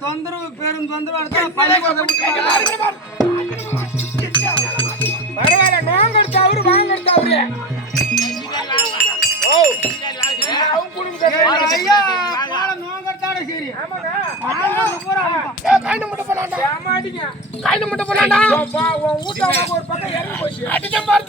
தொந்தரவு பேரும் தொந்தரவு பரவாயில்ல. வாங்கறது அவரு வாங்கறது அவரு ஐயா நோங்கறதாட சரி காய்ந்து மட்டும் பண்ணாண்டா காய்ந்து மட்டும் பண்ணாண்டா ஒரு பக்கம் இறங்கி போச்சு